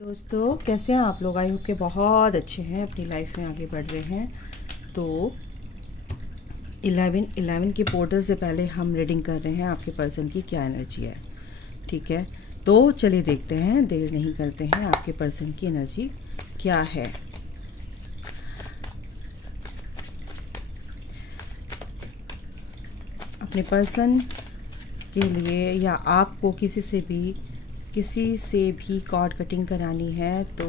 दोस्तों, कैसे हैं आप लोग? आई होप के बहुत अच्छे हैं, अपनी लाइफ में आगे बढ़ रहे हैं। तो 11 के पोर्टल से पहले हम रीडिंग कर रहे हैं आपके पर्सन की क्या एनर्जी है। ठीक है, तो चलिए देखते हैं, देर नहीं करते हैं, आपके पर्सन की एनर्जी क्या है। अपने पर्सन के लिए या आपको किसी से भी कॉर्ड कटिंग करानी है तो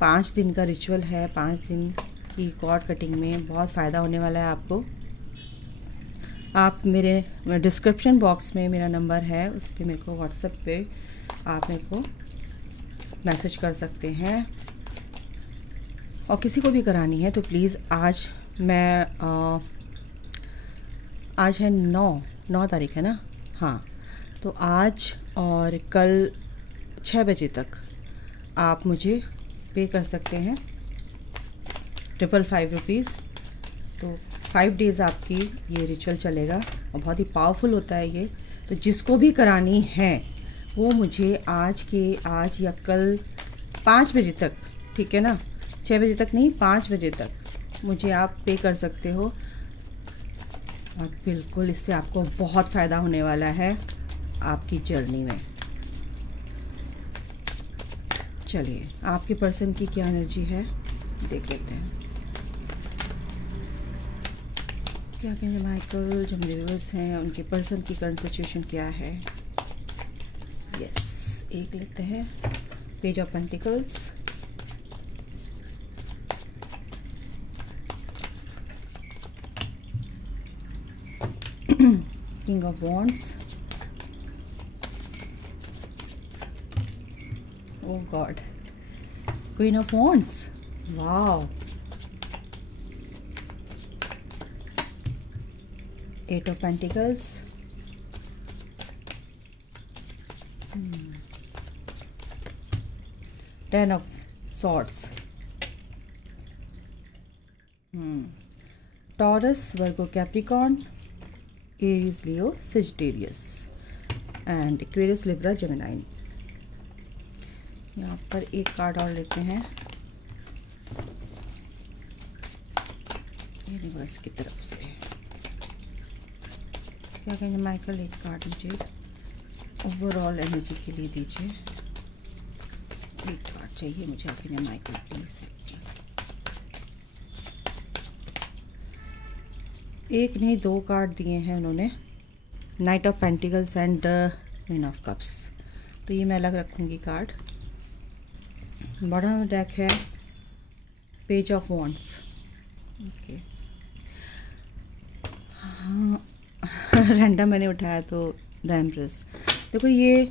5 दिन का रिचुअल है। 5 दिन की कॉर्ड कटिंग में बहुत फ़ायदा होने वाला है आपको। आप मेरे डिस्क्रिप्शन बॉक्स में मेरा नंबर है, उस पर मेरे को व्हाट्सएप पे आप मेरे को मैसेज कर सकते हैं। और किसी को भी करानी है तो प्लीज़ आज है 9 तारीख है ना? हाँ, तो आज और कल 6 बजे तक आप मुझे पे कर सकते हैं 555 रुपीज़। तो 5 डेज़ आपकी ये रिचुअल चलेगा और बहुत ही पावरफुल होता है ये। तो जिसको भी करानी है वो मुझे आज या कल 5 बजे तक, ठीक है ना? 6 बजे तक नहीं, 5 बजे तक मुझे आप पे कर सकते हो। और बिल्कुल इससे आपको बहुत फ़ायदा होने वाला है आपकी जर्नी में। चलिए, आपके पर्सन की क्या एनर्जी है देख लेते हैं। क्या कहेंगे माइकल, जो मेरे व्यूअर्स हैं उनके पर्सन की करंट सिचुएशन क्या है। यस, एक लेते हैं page of pentacles, king of wands, oh god, queen of wands, wow, 8 of pentacles, 10 of swords, Taurus, Virgo, Capricorn, Aries, Leo, Sagittarius and Aquarius, Libra, Gemini। यहाँ पर एक कार्ड और लेते हैं यूनिवर्स की तरफ से। क्या कहेंगे माइकल, एक कार्ड मुझे ओवरऑल एनर्जी के लिए दीजिए। एक कार्ड चाहिए मुझे, आगे माइकल प्लीज। एक नहीं 2 कार्ड दिए हैं उन्होंने, night of pentacles and queen of cups. तो ये मैं अलग रखूँगी कार्ड। बड़ा डेक है पेज ऑफ वॉन्ड्स। ओके, हाँ रैंडम मैंने उठाया तो द एम्प्रेस। देखो ये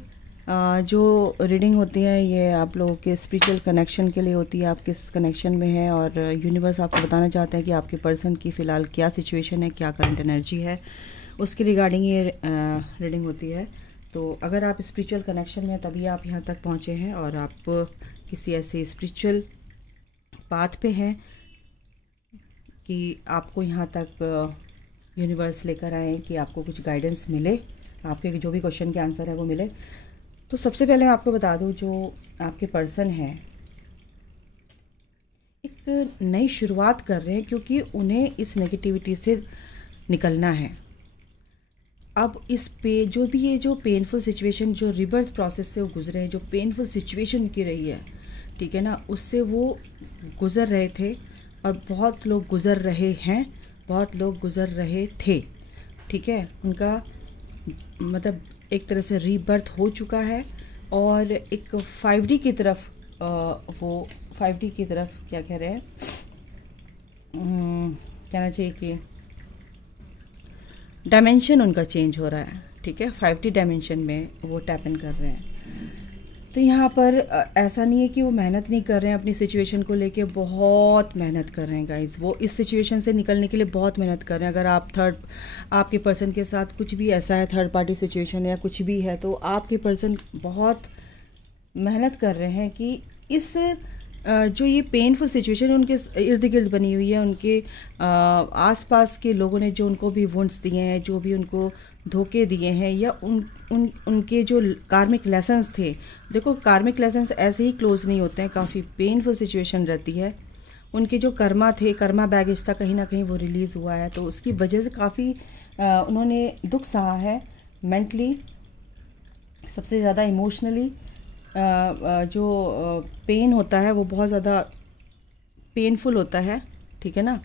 जो रीडिंग होती है ये आप लोगों के स्पिरिचुअल कनेक्शन के लिए होती है, आप किस कनेक्शन में है और यूनिवर्स आपको बताना चाहते हैं कि आपके पर्सन की फ़िलहाल क्या सिचुएशन है, क्या करंट एनर्जी है, उसके रिगार्डिंग ये रीडिंग होती है। तो अगर आप स्पिरिचुअल कनेक्शन में तभी आप यहाँ तक पहुँचे हैं और आप किसी ऐसे स्पिरिचुअल पाथ पे हैं कि आपको यहाँ तक यूनिवर्स लेकर आए कि आपको कुछ गाइडेंस मिले, आपके जो भी क्वेश्चन के आंसर है वो मिले। तो सबसे पहले मैं आपको बता दूँ, जो आपके पर्सन हैं एक नई शुरुआत कर रहे हैं क्योंकि उन्हें इस नेगेटिविटी से निकलना है। अब इस पे जो भी ये जो पेनफुल सिचुएशन, जो रिबर्थ प्रोसेस से वो गुजरे हैं, जो पेनफुल सिचुएशन की रही है, ठीक है ना, उससे वो गुज़र रहे थे और बहुत लोग गुज़र रहे हैं, बहुत लोग गुज़र रहे थे। ठीक है, उनका मतलब एक तरह से रीबर्थ हो चुका है और एक 5D की तरफ वो 5D की तरफ क्या कह रहे हैं, कहना चाहिए कि डायमेंशन उनका चेंज हो रहा है। ठीक है, 5D डायमेंशन में वो टैप इन कर रहे हैं। तो यहाँ पर ऐसा नहीं है कि वो मेहनत नहीं कर रहे हैं, अपनी सिचुएशन को लेके बहुत मेहनत कर रहे हैं गाइज। वो इस सिचुएशन से निकलने के लिए बहुत मेहनत कर रहे हैं। अगर आपके पर्सन के साथ कुछ भी ऐसा है, थर्ड पार्टी सिचुएशन या कुछ भी है, तो आपके पर्सन बहुत मेहनत कर रहे हैं कि इस जो ये पेनफुल सिचुएशन उनके इर्द गिर्द बनी हुई है, उनके आसपास के लोगों ने जो उनको भी वुंड्स दिए हैं, जो भी उनको धोखे दिए हैं, या उनके जो कार्मिक लेसन्स थे। देखो कार्मिक लेसन्स ऐसे ही क्लोज नहीं होते हैं, काफ़ी पेनफुल सिचुएशन रहती है। उनके जो कर्मा थे, कर्मा बैगेज था, कहीं ना कहीं वो रिलीज़ हुआ है, तो उसकी वजह से काफ़ी उन्होंने दुख सहा है मेंटली, सबसे ज़्यादा इमोशनली। जो पेन होता है वो बहुत ज़्यादा पेनफुल होता है, ठीक है ना,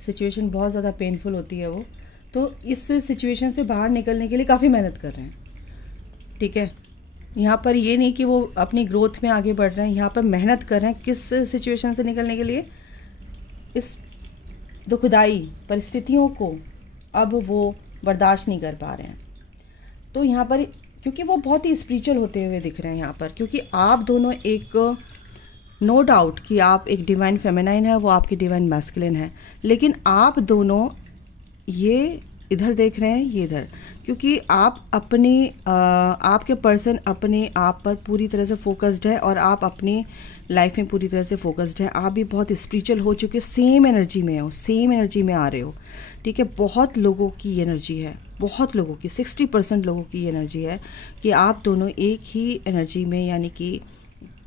सिचुएशन बहुत ज़्यादा पेनफुल होती है वो। तो इस सिचुएशन से बाहर निकलने के लिए काफ़ी मेहनत कर रहे हैं, ठीक है। यहाँ पर ये नहीं कि वो अपनी ग्रोथ में आगे बढ़ रहे हैं, यहाँ पर मेहनत कर रहे हैं किस सिचुएशन से निकलने के लिए, इस दुखदाई परिस्थितियों को अब वो बर्दाश्त नहीं कर पा रहे हैं। तो यहाँ पर क्योंकि वो बहुत ही स्पिरिचुअल होते हुए दिख रहे हैं यहाँ पर, क्योंकि आप दोनों एक, नो डाउट कि आप एक डिवाइन फेमिनाइन है, वो आपकी डिवाइन मैस्कुलिन है, लेकिन आप दोनों ये इधर देख रहे हैं, ये इधर, क्योंकि आप अपने आपके पर्सन अपने आप पर पूरी तरह से फोकस्ड है और आप अपनी लाइफ में पूरी तरह से फोकस्ड है। आप भी बहुत स्पिरिचुअल हो चुके, सेम एनर्जी में हो, सेम एनर्जी में आ रहे हो, ठीक है। बहुत लोगों की एनर्जी है, बहुत लोगों की 60% लोगों की एनर्जी है कि आप दोनों एक ही एनर्जी में यानी कि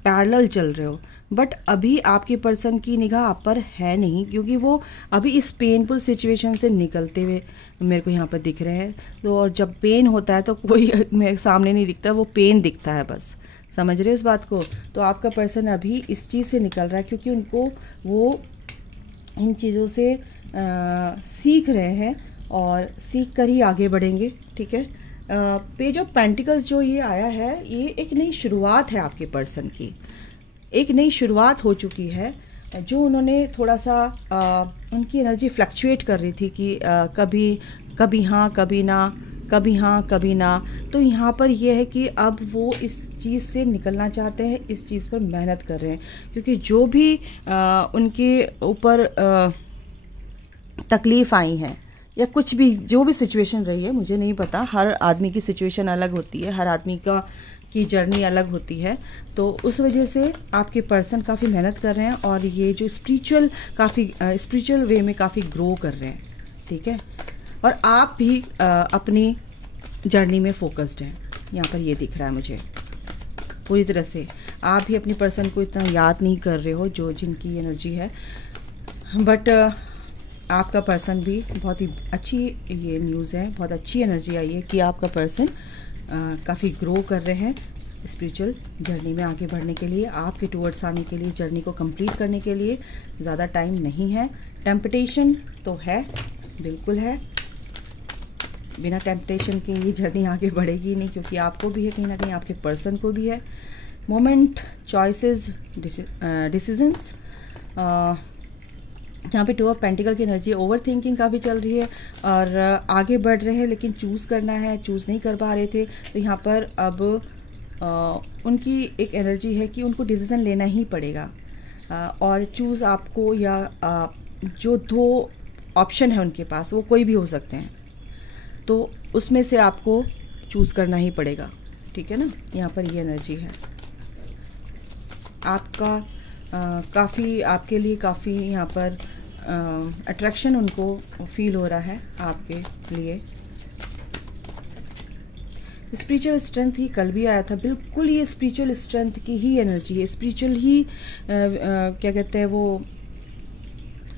पैरेलल चल रहे हो। बट अभी आपके पर्सन की निगाह आप पर है नहीं, क्योंकि वो अभी इस पेनफुल सिचुएशन से निकलते हुए मेरे को यहाँ पर दिख रहे हैं। तो और जब पेन होता है तो कोई मेरे सामने नहीं दिखता, वो पेन दिखता है बस, समझ रहे हो इस बात को। तो आपका पर्सन अभी इस चीज़ से निकल रहा है क्योंकि उनको वो इन चीज़ों से सीख रहे हैं और सीख कर ही आगे बढ़ेंगे, ठीक है। पेज ऑफ पेंटिकल्स जो ये आया है, ये एक नई शुरुआत है आपके पर्सन की, एक नई शुरुआत हो चुकी है। जो उन्होंने थोड़ा सा उनकी एनर्जी फ्लक्चुएट कर रही थी कि कभी हाँ कभी ना, कभी हाँ कभी ना। तो यहाँ पर यह है कि अब वो इस चीज़ से निकलना चाहते हैं, इस चीज़ पर मेहनत कर रहे हैं, क्योंकि जो भी उनके ऊपर तकलीफ़ आई हैं या कुछ भी जो भी सिचुएशन रही है, मुझे नहीं पता, हर आदमी की सिचुएशन अलग होती है, हर आदमी की जर्नी अलग होती है। तो उस वजह से आपके पर्सन काफ़ी मेहनत कर रहे हैं और ये जो स्पिरिचुअल वे में काफ़ी ग्रो कर रहे हैं, ठीक है। और आप भी अपनी जर्नी में फोकस्ड हैं, यहाँ पर ये दिख रहा है मुझे पूरी तरह से। आप भी अपनी पर्सन को इतना याद नहीं कर रहे हो जो जिनकी एनर्जी है, बट आपका पर्सन भी बहुत ही अच्छी, ये न्यूज़ है, बहुत अच्छी एनर्जी आई है कि आपका पर्सन काफ़ी ग्रो कर रहे हैं स्पिरिचुअल जर्नी में आगे बढ़ने के लिए, आपके टूवर्ड्स आने के लिए, जर्नी को कंप्लीट करने के लिए ज़्यादा टाइम नहीं है। टेम्पटेशन तो है, बिल्कुल है, बिना टेम्पटेशन के ये जर्नी आगे बढ़ेगी नहीं, क्योंकि आपको भी है, कहीं ना कहीं आपके पर्सन को भी है। मोमेंट, चॉइसेस, डिसीजंस, यहाँ पे 2 ऑफ पेंटिकल की एनर्जी, ओवर थिंकिंग काफ़ी चल रही है और आगे बढ़ रहे हैं लेकिन चूज़ करना है, चूज़ नहीं कर पा रहे थे। तो यहाँ पर अब उनकी एक एनर्जी है कि उनको डिसीज़न लेना ही पड़ेगा और चूज़ आपको, या जो 2 ऑप्शन है उनके पास वो कोई भी हो सकते हैं, तो उसमें से आपको चूज़ करना ही पड़ेगा, ठीक है ना। यहाँ पर ये एनर्जी है आपका, काफ़ी आपके लिए काफ़ी यहाँ पर अट्रैक्शन उनको फील हो रहा है आपके लिए। स्पिरिचुअल स्ट्रेंथ ही कल भी आया था, बिल्कुल ये स्पिरिचुअल स्ट्रेंथ की ही एनर्जी है, स्पिरिचुअल ही क्या कहते हैं वो,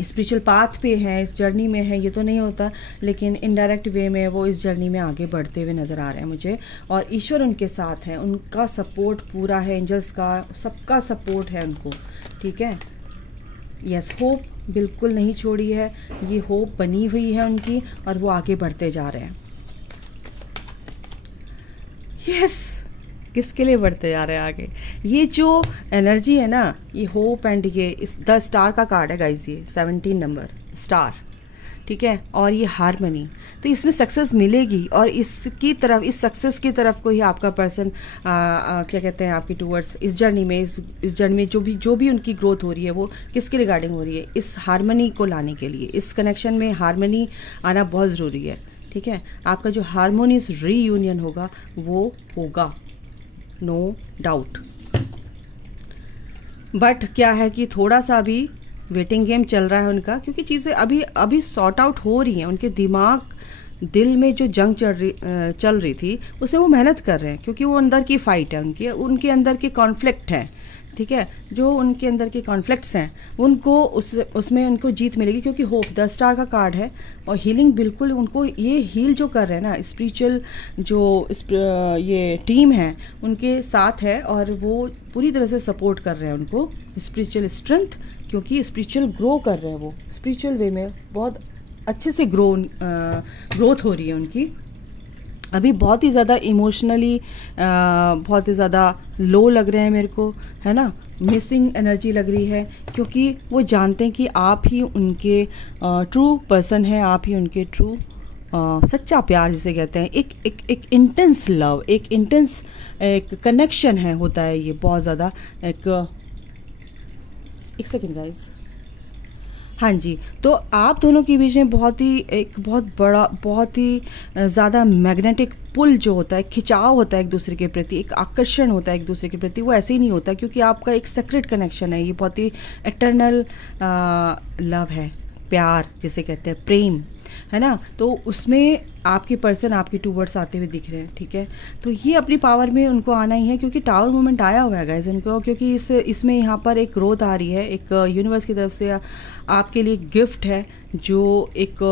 स्पिरिचुअल पाथ पे है, इस जर्नी में है, ये तो नहीं होता, लेकिन इनडायरेक्ट वे में वो इस जर्नी में आगे बढ़ते हुए नज़र आ रहे हैं मुझे। और ईश्वर उनके साथ है, उनका सपोर्ट पूरा है, एंजल्स का सबका सपोर्ट है उनको, ठीक है। यस, होप बिल्कुल नहीं छोड़ी है, ये होप बनी हुई है उनकी और वो आगे बढ़ते जा रहे हैं। यस, किसके लिए बढ़ते जा रहे हैं आगे, ये जो एनर्जी है ना, ये होप एंड ये इस 10 स्टार का कार्ड है गाइस, ये 17 नंबर स्टार, ठीक है। और ये हारमनी, तो इसमें सक्सेस मिलेगी और इसकी तरफ, इस सक्सेस की तरफ को ही आपका पर्सन क्या कहते हैं आपकी टूवर्ड्स इस जर्नी में, इस जर्नी में जो भी उनकी ग्रोथ हो रही है वो किसके रिगार्डिंग हो रही है, इस हारमनी को लाने के लिए। इस कनेक्शन में हारमनी आना बहुत ज़रूरी है, ठीक है। आपका जो हारमोनियस रीयूनियन होगा वो होगा, नो डाउट। बट क्या है कि थोड़ा सा अभी वेटिंग गेम चल रहा है उनका, क्योंकि चीज़ें अभी अभी सॉर्ट आउट हो रही हैं। उनके दिमाग दिल में जो जंग चल रही थी उसे वो मेहनत कर रहे हैं, क्योंकि वो अंदर की फाइट है, उनके अंदर के कॉन्फ्लिक्ट है, ठीक है। जो उनके अंदर के कॉन्फ्लिक्ट्स हैं उनको उसमें उनको जीत मिलेगी, क्योंकि होप 10 स्टार का कार्ड है। और हीलिंग बिल्कुल उनको, ये हील जो कर रहे हैं ना, स्पिरिचुअल जो ये टीम है उनके साथ है, और वो पूरी तरह से सपोर्ट कर रहे हैं उनको, स्पिरिचुअल स्ट्रेंथ, क्योंकि स्पिरिचुअल ग्रो कर रहे हैं, वो स्पिरिचुअल वे में बहुत अच्छे से ग्रोथ हो रही है उनकी। अभी बहुत ही ज़्यादा इमोशनली बहुत ही ज़्यादा लो लग रहे हैं मेरे को, है ना, मिसिंग एनर्जी लग रही है, क्योंकि वो जानते हैं कि आप ही उनके ट्रू पर्सन हैं, आप ही उनके ट्रू सच्चा प्यार जिसे कहते हैं, एक इंटेंस लव, एक इंटेंस एक कनेक्शन है, होता है ये बहुत ज़्यादा। एक सेकेंड गाइस, हाँ जी। तो आप दोनों के बीच में बहुत बड़ा बहुत ही ज़्यादा मैग्नेटिक पुल जो होता है, खिंचाव होता है एक दूसरे के प्रति, एक आकर्षण होता है एक दूसरे के प्रति। वो ऐसे ही नहीं होता, क्योंकि आपका एक सेक्रेट कनेक्शन है, ये बहुत ही एटर्नल लव है, प्यार जिसे कहते हैं, प्रेम, है ना। तो उसमें आपके पर्सन आपके टूवर्ड्स आते हुए दिख रहे हैं, ठीक है। तो ये अपनी पावर में उनको आना ही है, क्योंकि टावर मूवमेंट आया हुआ है गाइस उनको, क्योंकि इसमें यहाँ पर एक ग्रोथ आ रही है, एक यूनिवर्स की तरफ से आपके लिए गिफ्ट है, जो एक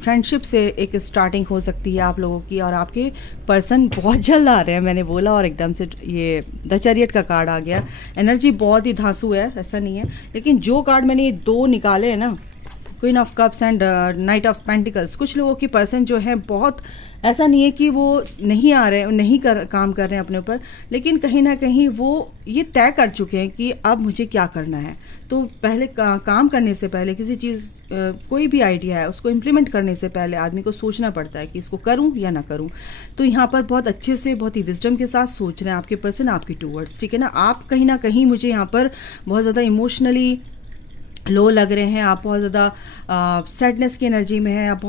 फ्रेंडशिप से एक स्टार्टिंग हो सकती है आप लोगों की। और आपके पर्सन बहुत जल्द आ रहे हैं, मैंने बोला, और एकदम से ये द चैरियट का कार्ड आ गया। एनर्जी बहुत ही धांसू है, ऐसा नहीं है, लेकिन जो कार्ड मैंने ये 2 निकाले हैं ना, queen of cups and night of pentacles, कुछ लोगों की पर्सन जो है बहुत, ऐसा नहीं है कि वो नहीं आ रहे हैं, नहीं काम कर रहे हैं अपने ऊपर, लेकिन कहीं ना कहीं वो ये तय कर चुके हैं कि अब मुझे क्या करना है। तो पहले काम करने से पहले, किसी चीज़ कोई भी आइडिया है उसको इम्प्लीमेंट करने से पहले आदमी को सोचना पड़ता है कि इसको करूं या ना करूं। तो यहाँ पर बहुत अच्छे से, बहुत ही विजडम के साथ सोच रहे हैं आपके पर्सन आपकी टूवर्ड्स, ठीक है ना। आप कहीं ना कहीं, मुझे यहाँ पर बहुत ज़्यादा इमोशनली लो लग रहे हैं, आप बहुत ज़्यादा सैडनेस की एनर्जी में हैं, आप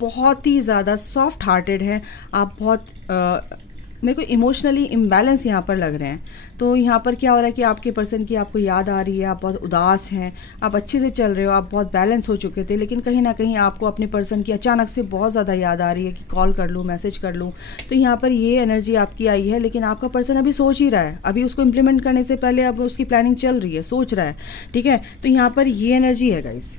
बहुत ही ज़्यादा सॉफ्ट हार्टेड हैं, आप बहुत मेरे को इमोशनली इम्बैलेंस यहाँ पर लग रहे हैं। तो यहाँ पर क्या हो रहा है कि आपके पर्सन की आपको याद आ रही है, आप बहुत उदास हैं, आप अच्छे से चल रहे हो, आप बहुत बैलेंस हो चुके थे, लेकिन कहीं ना कहीं आपको अपने पर्सन की अचानक से बहुत ज़्यादा याद आ रही है कि कॉल कर लूँ, मैसेज कर लूँ। तो यहाँ पर ये एनर्जी आपकी आई है, लेकिन आपका पर्सन अभी सोच ही रहा है, अभी उसको इम्प्लीमेंट करने से पहले अब उसकी प्लानिंग चल रही है, सोच रहा है, ठीक है। तो यहाँ पर ये एनर्जी है गाइस।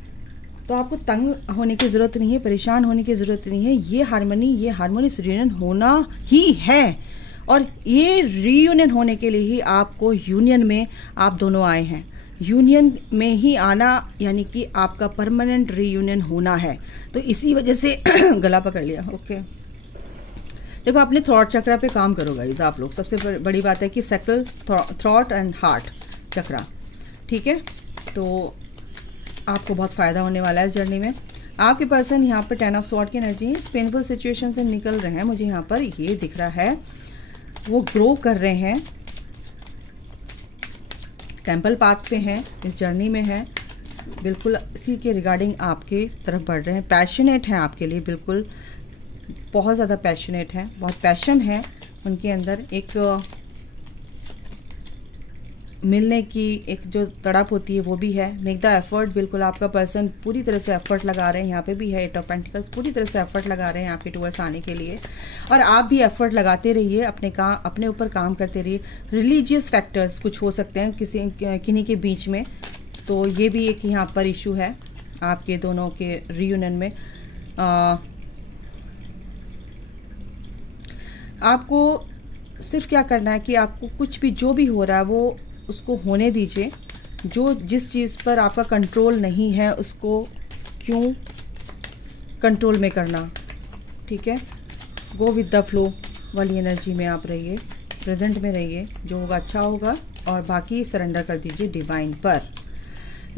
तो आपको तंग होने की ज़रूरत नहीं है, परेशान होने की ज़रूरत नहीं है, ये हार्मोनियस रीयूनियन होना ही है। और ये रीयूनियन होने के लिए ही आपको यूनियन में आप दोनों आए हैं, यूनियन में ही आना, यानी कि आपका परमानेंट रीयूनियन होना है। तो इसी वजह से गला पकड़ लिया, ओके। देखो, अपने थ्रॉट चक्रा पे काम करो गाइस आप लोग। सबसे बड़ी बात है कि सैक्रल, थ्रॉट एंड हार्ट चक्रा, ठीक है। तो आपको बहुत फ़ायदा होने वाला है इस जर्नी में। आपके पर्सन यहाँ पर 10 ऑफ स्वॉर्ड की एनर्जी है, इस पेनफुल सिचुएशन से निकल रहे हैं, मुझे यहाँ पर ये दिख रहा है। वो ग्रो कर रहे हैं, टेम्पल पाथ पे हैं, इस जर्नी में हैं, बिल्कुल इसी के रिगार्डिंग आपके तरफ बढ़ रहे हैं, पैशनेट हैं आपके लिए, बिल्कुल बहुत ज़्यादा पैशनेट हैं, बहुत पैशन है उनके अंदर, एक मिलने की एक जो तड़प होती है वो भी है। मेक द एफर्ट, बिल्कुल आपका पर्सन पूरी तरह से एफर्ट लगा रहे हैं, यहाँ पे भी है 8 ऑफ पेंटिकल्स, पूरी तरह से एफर्ट लगा रहे हैं आपके टूवर्ड्स आने के लिए। और आप भी एफर्ट लगाते रहिए, अपने ऊपर काम करते रहिए। रिलीजियस फैक्टर्स कुछ हो सकते हैं किन्हीं के बीच में, तो ये भी एक यहाँ पर इशू है आपके दोनों के रीयूनियन में। आपको सिर्फ क्या करना है कि आपको कुछ भी, जो भी हो रहा है वो उसको होने दीजिए। जिस चीज़ पर आपका कंट्रोल नहीं है उसको क्यों कंट्रोल में करना, ठीक है। गो विद द फ्लो वाली एनर्जी में आप रहिए, प्रेजेंट में रहिए, जो होगा अच्छा होगा, और बाकी सरेंडर कर दीजिए डिवाइन पर।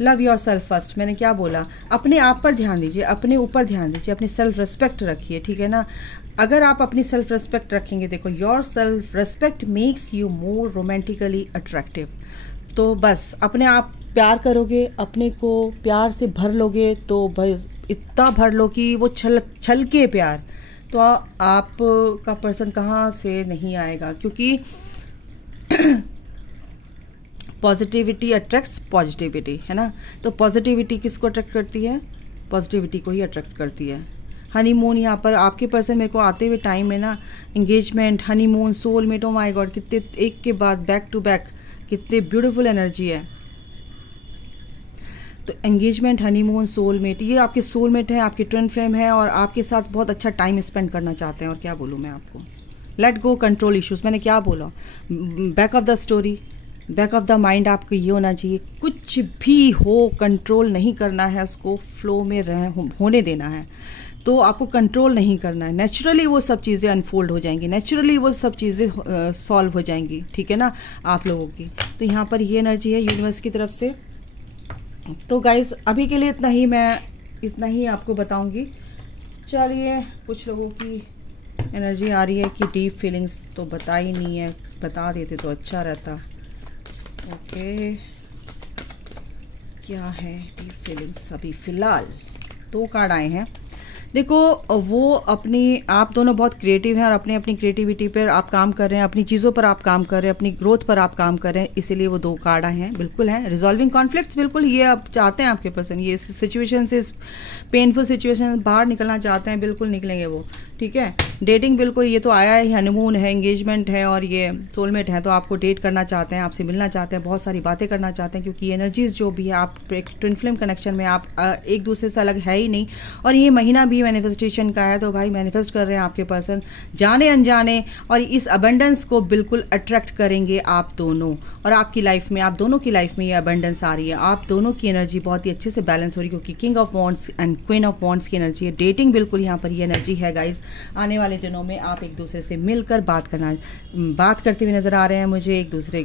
लव योर सेल्फ फर्स्ट, मैंने क्या बोला, अपने आप पर ध्यान दीजिए, अपने ऊपर ध्यान दीजिए, अपनी सेल्फ रिस्पेक्ट रखिए, ठीक है ना। अगर आप अपनी सेल्फ रिस्पेक्ट रखेंगे, देखो, your self respect makes you more romantically attractive. तो बस अपने आप प्यार करोगे, अपने को प्यार से भर लोगे, तो भाई इतना भर लो कि वो छल के प्यार, तो आप का पर्सन कहाँ से नहीं आएगा, क्योंकि पॉजिटिविटी अट्रैक्ट्स पॉजिटिविटी, है ना। तो पॉजिटिविटी किसको अट्रैक्ट करती है? पॉजिटिविटी को ही अट्रैक्ट करती है। हनीमून यहाँ पर आपके पर्सन मेरे को आते हुए टाइम में ना, engagement, honeymoon, soulmate, oh my God, कितने एक के बाद बैक टू बैक कितने ब्यूटीफुल एनर्जी है। तो एंगेजमेंट, हनीमून, सोलमेट, ये आपके सोलमेट है, आपके ट्विन फ्लेम है और आपके साथ बहुत अच्छा टाइम स्पेंड करना चाहते हैं। और क्या बोलूँ मैं आपको, लेट गो कंट्रोल इश्यूज। मैंने क्या बोला, back of the story, back of the mind आपको ये होना चाहिए, कुछ भी हो कंट्रोल नहीं करना है, उसको फ्लो में होने देना है। तो आपको कंट्रोल नहीं करना है, नेचुरली वो सब चीज़ें अनफोल्ड हो जाएंगी, नेचुरली वो सब चीज़ें सॉल्व हो जाएंगी, ठीक है ना, आप लोगों की। तो यहाँ पर ये एनर्जी है यूनिवर्स की तरफ से। तो गाइज अभी के लिए इतना ही आपको बताऊंगी। चलिए, कुछ लोगों की एनर्जी आ रही है कि डीप फीलिंग्स तो बता ही नहीं है, बता देते तो अच्छा रहता। ओके, क्या है डीप फीलिंग्स? अभी फ़िलहाल 2 कार्ड आए हैं। देखो, वो आप दोनों बहुत क्रिएटिव हैं और अपनी अपनी क्रिएटिविटी पर आप काम कर रहे हैं, अपनी चीज़ों पर आप काम कर रहे हैं, अपनी ग्रोथ पर आप काम कर रहे हैं, इसीलिए वो 2 कार्ड आए हैं। बिल्कुल है रिजॉल्विंग कॉन्फ्लिक्ट्स, बिल्कुल ये आप चाहते हैं, आपके पर्सन ये सिचुएशन से, पेनफुल सिचुएशन बाहर निकलना चाहते हैं, बिल्कुल निकलेंगे वो, ठीक है। डेटिंग, बिल्कुल ये तो आया है, हनीमून है, एंगेजमेंट है और ये सोलमेट है, तो आपको डेट करना चाहते हैं, आपसे मिलना चाहते हैं, बहुत सारी बातें करना चाहते हैं, क्योंकि एनर्जीज जो भी है, आप एक ट्विन फ्लेम कनेक्शन में आप एक दूसरे से अलग है ही नहीं। और ये महीना भी मैनिफेस्टेशन का है, तो भाई मैनिफेस्ट कर रहे हैं आपके पर्सन जाने अनजाने, और इस अबंडेंस को बिल्कुल अट्रैक्ट करेंगे आप दोनों। और आपकी लाइफ में, आप दोनों की लाइफ में ये अबंडेंस आ रही है, आप दोनों की एनर्जी बहुत ही अच्छे से बैलेंस हो रही है, क्योंकि king of wands and queen of wands की एनर्जी है। डेटिंग, बिल्कुल यहाँ पर ये एनर्जी है गाइज। आने वाले दिनों में आप एक दूसरे से मिलकर बात करते हुए नजर आ रहे हैं मुझे। एक दूसरे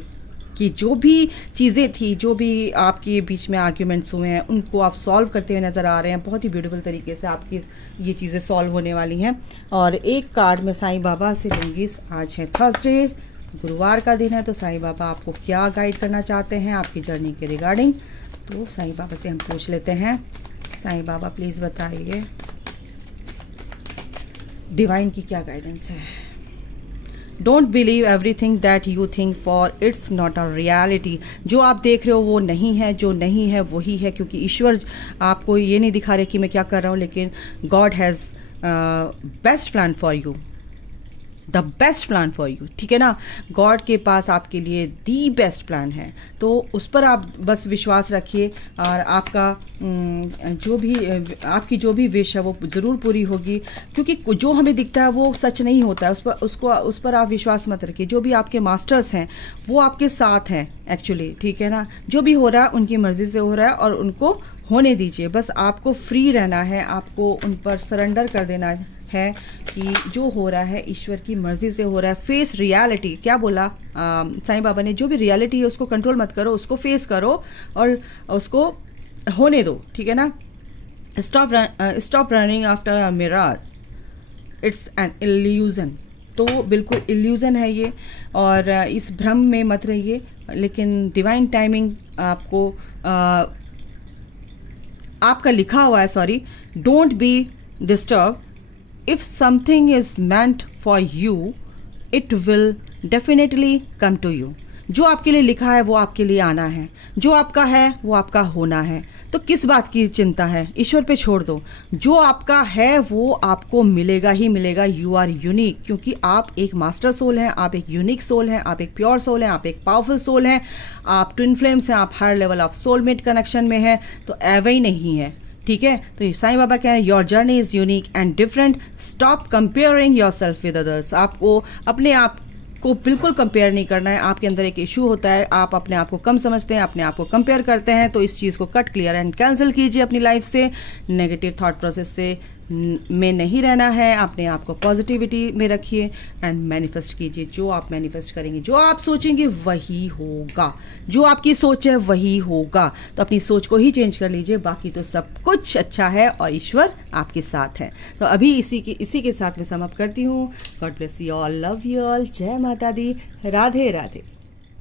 की जो भी चीज़ें थी, जो भी आपके बीच में आर्ग्यूमेंट्स हुए हैं, उनको आप सॉल्व करते हुए नज़र आ रहे हैं। बहुत ही ब्यूटीफुल तरीके से आपकी ये चीज़ें सॉल्व होने वाली हैं। और एक कार्ड मैं साईं बाबा से लूँगी। आज है थर्सडे, गुरुवार का दिन है, तो साईं बाबा आपको क्या गाइड करना चाहते हैं आपकी जर्नी के रिगार्डिंग। तो साईं बाबा से हम पूछ लेते हैं। साईं बाबा प्लीज़ बताइए डिवाइन की क्या गाइडेंस है। Don't believe everything that you think for its not a reality. जो आप देख रहे हो वो नहीं है, जो नहीं है वही है, क्योंकि ईश्वर आपको ये नहीं दिखा रहे कि मैं क्या कर रहा हूँ, लेकिन God has best plan for you, the best plan for you, ठीक है ना। गॉड के पास आपके लिए दी बेस्ट प्लान है, तो उस पर आप बस विश्वास रखिए और आपकी जो भी विश है वो ज़रूर पूरी होगी, क्योंकि जो हमें दिखता है वो सच नहीं होता है। उस पर आप विश्वास मत रखिए। जो भी आपके मास्टर्स हैं वो आपके साथ हैं एक्चुअली, ठीक है ना। जो भी हो रहा है उनकी मर्ज़ी से हो रहा है और उनको होने दीजिए। बस आपको फ्री रहना है, आपको उन पर सरेंडर कर देना है कि जो हो रहा है ईश्वर की मर्जी से हो रहा है। फेस रियलिटी, क्या बोला साईं बाबा ने, जो भी रियलिटी है उसको कंट्रोल मत करो, उसको फेस करो और उसको होने दो, ठीक है ना। Stop running after a mirror, it's an illusion. तो बिल्कुल इल्यूजन है ये, और इस भ्रम में मत रहिए। लेकिन डिवाइन टाइमिंग आपको आपका लिखा हुआ है, sorry, don't be disturb. If something is meant for you, it will definitely come to you. जो आपके लिए लिखा है वो आपके लिए आना है, जो आपका है वो आपका होना है। तो किस बात की चिंता है, ईश्वर पे छोड़ दो। जो आपका है वो आपको मिलेगा ही मिलेगा। यू आर यूनिक, क्योंकि आप एक मास्टर सोल हैं, आप एक यूनिक सोल हैं, आप एक प्योर सोल हैं, आप एक पावरफुल सोल हैं, आप ट्विन फ्लेम्स हैं, आप हर लेवल ऑफ सोलमेट कनेक्शन में हैं। तो एवे ही नहीं है, ठीक है। तो साईं बाबा कह रहे हैं your journey is unique and different, stop comparing your self with others. आपको अपने आप को बिल्कुल कंपेयर नहीं करना है। आपके अंदर एक इशू होता है, आप अपने आप को कम समझते हैं, अपने आप को कंपेयर करते हैं। तो इस चीज़ को कट, क्लियर एंड कैंसिल कीजिए अपनी लाइफ से। नेगेटिव थॉट प्रोसेस से में नहीं रहना है, अपने आप को पॉजिटिविटी में रखिए एंड मैनिफेस्ट कीजिए। जो आप मैनिफेस्ट करेंगे, जो आप सोचेंगे वही होगा, जो आपकी सोच है वही होगा। तो अपनी सोच को ही चेंज कर लीजिए, बाकी तो सब कुछ अच्छा है और ईश्वर आपके साथ है। तो अभी इसी के साथ मैं समाप्त करती हूँ। God bless you all, love you all, जय माता दी, राधे राधे।